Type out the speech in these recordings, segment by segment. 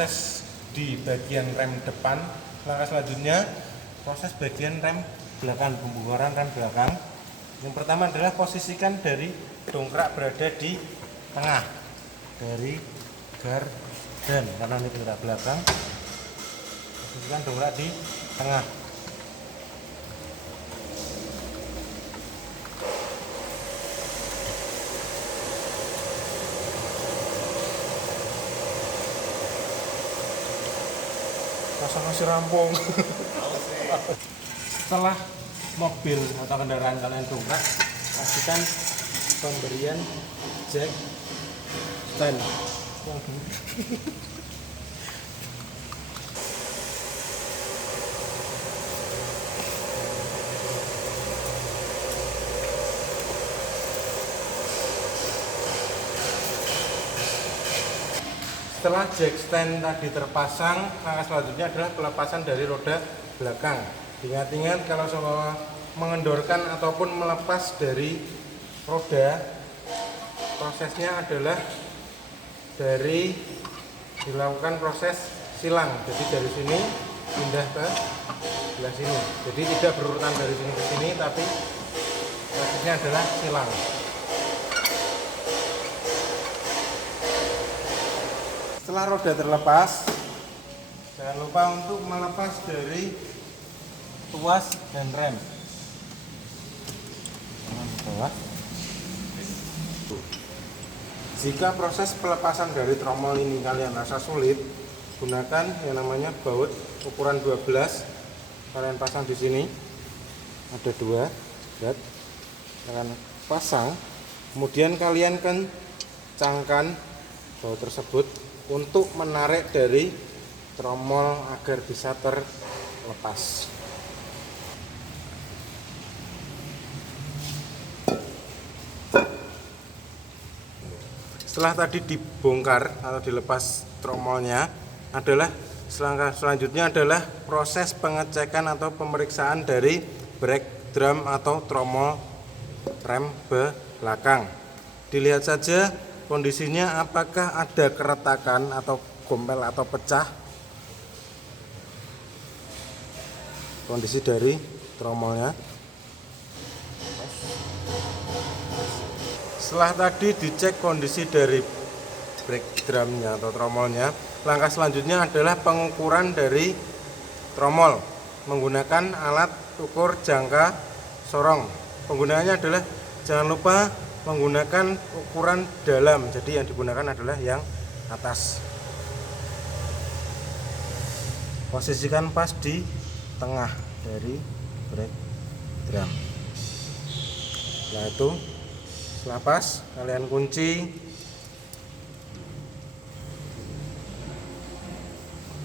proses di bagian rem depan. Langkah selanjutnya proses bagian rem belakang, pembongkaran rem belakang. Yang pertama adalah posisikan dari dongkrak berada di tengah dari gardan, karena ini dongkrak belakang. Posisikan dongkrak di tengah. Masih rampung. Setelah mobil atau kendaraan kalian dongkrak, pastikan pemberian jack stand. Setelah jack stand tadi terpasang, langkah selanjutnya adalah pelepasan dari roda belakang. Ingat-ingat kalau soal mengendorkan ataupun melepas dari roda, prosesnya adalah dari dilakukan proses silang. Jadi dari sini pindah ke sebelah sini. Jadi tidak berurutan dari sini ke sini, tapi prosesnya adalah silang. Setelah roda terlepas, jangan lupa untuk melepas dari tuas dan rem. Jika proses pelepasan dari tromol ini kalian rasa sulit, gunakan yang namanya baut ukuran 12. Kalian pasang di sini, ada 2, lihat. Kalian pasang, kemudian kalian kencangkan baut tersebut untuk menarik dari tromol agar bisa terlepas. Setelah tadi dibongkar atau dilepas tromolnya, langkah selanjutnya adalah proses pengecekan atau pemeriksaan dari brake drum atau tromol rem belakang. Dilihat saja kondisinya, apakah ada keretakan atau gompel atau pecah kondisi dari tromolnya. Setelah tadi dicek kondisi dari brake drumnya atau tromolnya, langkah selanjutnya adalah pengukuran dari tromol menggunakan alat ukur jangka sorong. Penggunaannya adalah jangan lupa menggunakan ukuran dalam, jadi yang digunakan adalah yang atas. Posisikan pas di tengah dari brake drum. Setelah itu, setelah pas, kalian kunci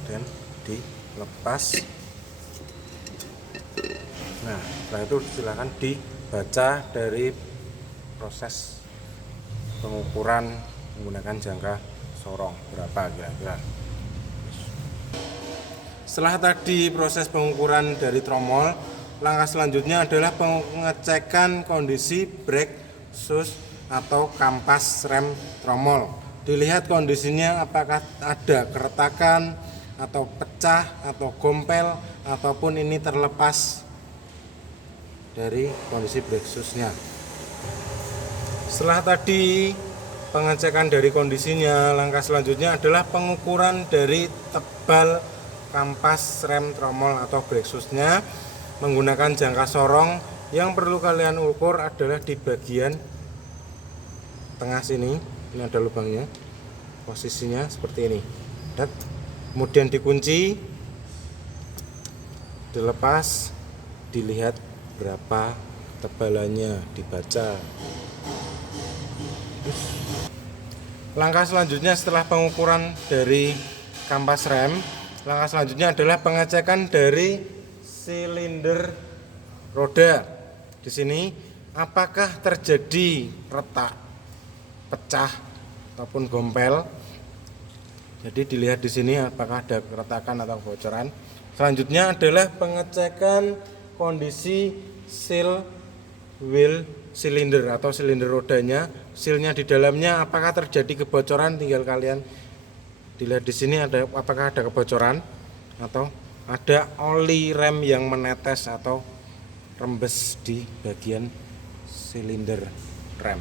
dan dilepas. Nah, setelah itu silakan dibaca dari proses pengukuran menggunakan jangka sorong berapa kira-kira. Setelah tadi proses pengukuran dari tromol, langkah selanjutnya adalah pengecekan kondisi brake shoes atau kampas rem tromol. Dilihat kondisinya apakah ada keretakan atau pecah atau gompel ataupun ini terlepas dari kondisi brake shoes-nya. Setelah tadi pengecekan dari kondisinya, langkah selanjutnya adalah pengukuran dari tebal kampas rem tromol atau brake shoes-nya menggunakan jangka sorong. Yang perlu kalian ukur adalah di bagian tengah sini. Ini ada lubangnya, posisinya seperti ini. Dan kemudian dikunci, dilepas, dilihat berapa ketebalannya, dibaca. Langkah selanjutnya setelah pengukuran dari kampas rem, langkah selanjutnya adalah pengecekan dari silinder roda. Di sini apakah terjadi retak, pecah ataupun gompel. Jadi dilihat di sini apakah ada keretakan atau bocoran. Selanjutnya adalah pengecekan kondisi seal wheel silinder atau silinder rodanya, sealnya di dalamnya apakah terjadi kebocoran, tinggal kalian Dilihat di sini ada apakah ada kebocoran atau ada oli rem yang menetes atau rembes di bagian silinder rem.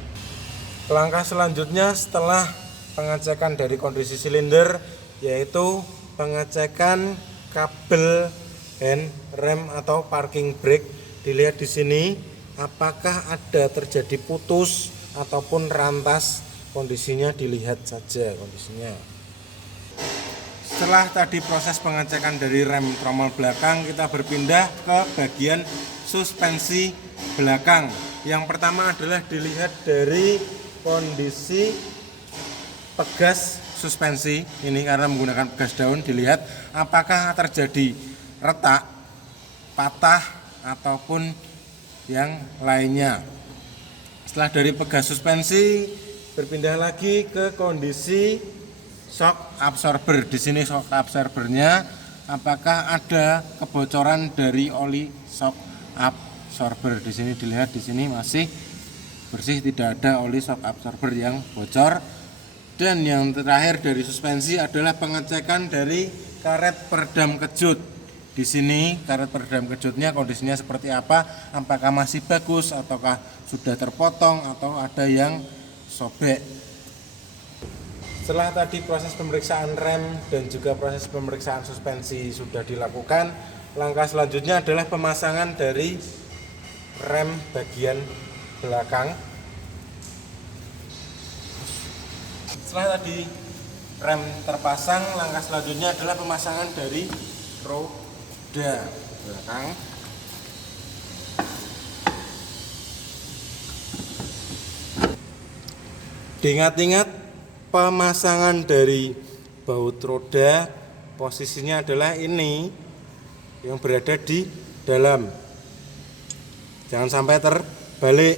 Langkah selanjutnya setelah pengecekan dari kondisi silinder yaitu pengecekan kabel hand rem atau parking brake. Dilihat di sini apakah ada terjadi putus ataupun rantas, kondisinya dilihat saja kondisinya. Setelah tadi proses pengecekan dari rem tromol belakang, kita berpindah ke bagian suspensi belakang. Yang pertama adalah dilihat dari kondisi pegas suspensi ini, karena menggunakan pegas daun, dilihat apakah terjadi retak, patah ataupun yang lainnya. Setelah dari pegas suspensi, berpindah lagi ke kondisi shock absorber. Di sini shock absorbernya apakah ada kebocoran dari oli shock absorber. Di sini dilihat, di sini masih bersih, tidak ada oli shock absorber yang bocor. Dan yang terakhir dari suspensi adalah pengecekan dari karet peredam kejut. Di sini karet peredam kejutnya kondisinya seperti apa? Apakah masih bagus ataukah sudah terpotong atau ada yang sobek. Setelah tadi proses pemeriksaan rem dan juga proses pemeriksaan suspensi sudah dilakukan, langkah selanjutnya adalah pemasangan dari rem bagian belakang. Setelah tadi rem terpasang, langkah selanjutnya adalah pemasangan dari roda belakang. Diingat-ingat, pemasangan dari baut roda posisinya adalah ini yang berada di dalam, jangan sampai terbalik.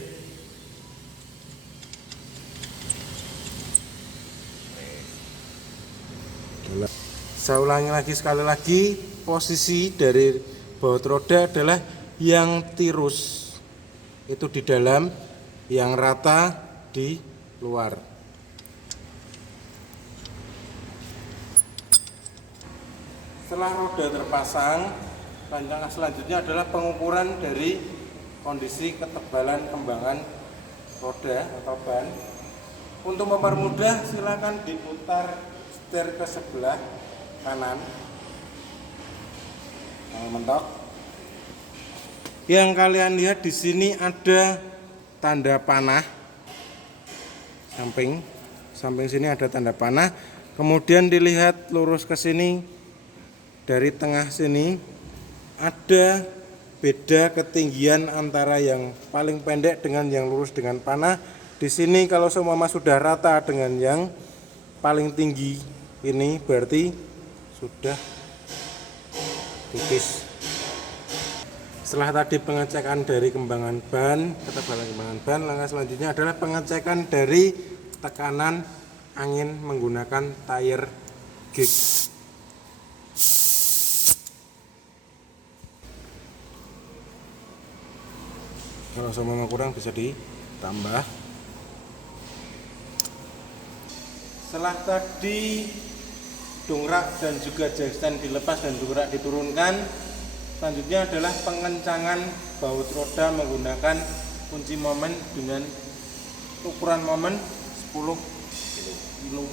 Saya ulangi lagi sekali lagi, posisi dari baut roda adalah yang tirus itu di dalam, yang rata di luar. Setelah roda terpasang, langkah selanjutnya adalah pengukuran dari kondisi ketebalan kembangan roda atau ban. Untuk mempermudah, silakan diputar setir ke sebelah kanan, mentok. Yang kalian lihat di sini ada tanda panah, samping sini ada tanda panah. Kemudian dilihat lurus ke sini, dari tengah sini ada beda ketinggian antara yang paling pendek dengan yang lurus dengan panah. Di sini kalau seumpama sudah rata dengan yang paling tinggi ini berarti sudah tipis. Setelah tadi pengecekan dari kembangan ban, ketebalan kembangan ban, langkah selanjutnya adalah pengecekan dari tekanan angin menggunakan tire gauge. Kalau seumpama kurang bisa ditambah. Setelah tadi dongkrak dan juga jackstand dilepas dan dongkrak diturunkan, selanjutnya adalah pengencangan baut roda menggunakan kunci momen dengan ukuran momen 10 kilo.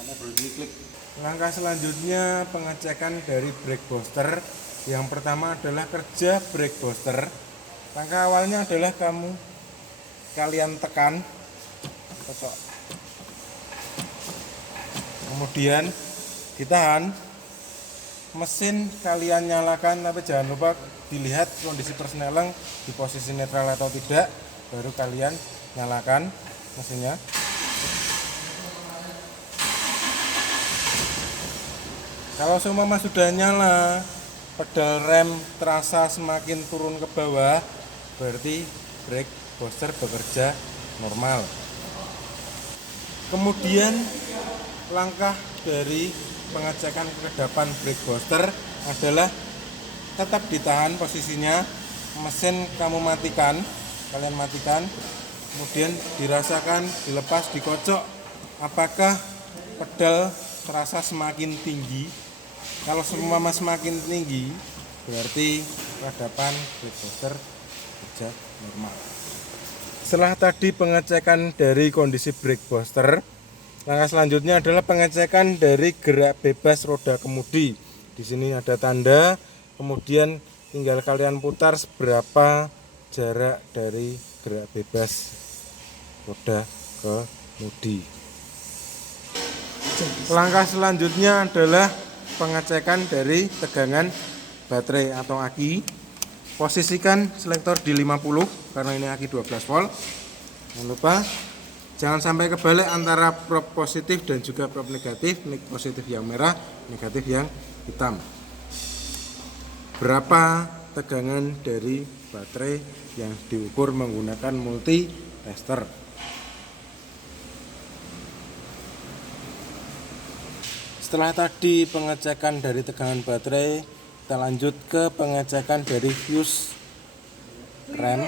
Karena berhenti klik. Langkah selanjutnya pengecekan dari brake booster. Yang pertama adalah kerja brake booster. Langkah awalnya adalah kalian tekan, kocok. Kemudian ditahan, mesin kalian nyalakan, tapi jangan lupa dilihat kondisi persneleng di posisi netral atau tidak, baru kalian nyalakan mesinnya. Kalau seumpama sudah nyala, pedal rem terasa semakin turun ke bawah, berarti brake booster bekerja normal. Kemudian langkah dari pengecekan kekedapan brake booster adalah tetap ditahan posisinya, mesin kalian matikan, kemudian dirasakan, dilepas, dikocok apakah pedal terasa semakin tinggi. Kalau seumpama semakin tinggi, berarti peradaban brake booster kerja normal. Setelah tadi pengecekan dari kondisi brake booster, langkah selanjutnya adalah pengecekan dari gerak bebas roda kemudi. Di sini ada tanda, kemudian tinggal kalian putar seberapa jarak dari gerak bebas roda kemudi. Langkah selanjutnya adalah pengecekan dari tegangan baterai atau aki. Posisikan selektor di 50 karena ini aki 12 volt. Jangan lupa jangan sampai kebalik antara prob positif dan juga prob negatif. Nik positif yang merah, negatif yang hitam. Berapa tegangan dari baterai yang diukur menggunakan multi tester. Setelah tadi pengecekan dari tegangan baterai, kita lanjut ke pengecekan dari fuse rem.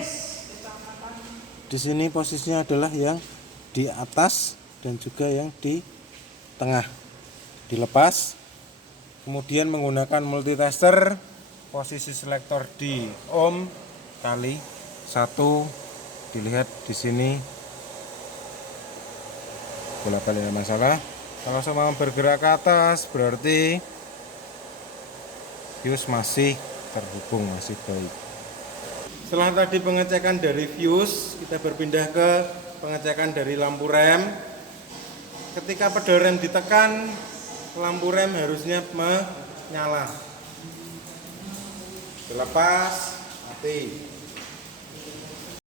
Di sini posisinya adalah yang di atas dan juga yang di tengah. Dilepas, kemudian menggunakan multitester, posisi selektor di ohm kali 1. Dilihat di sini bolak-balik ada masalah. Kalau sama bergerak ke atas berarti fuse masih terhubung, masih baik. Setelah tadi pengecekan dari fuse, kita berpindah ke pengecekan dari lampu rem. Ketika pedal rem ditekan, lampu rem harusnya menyala. Dilepas, mati.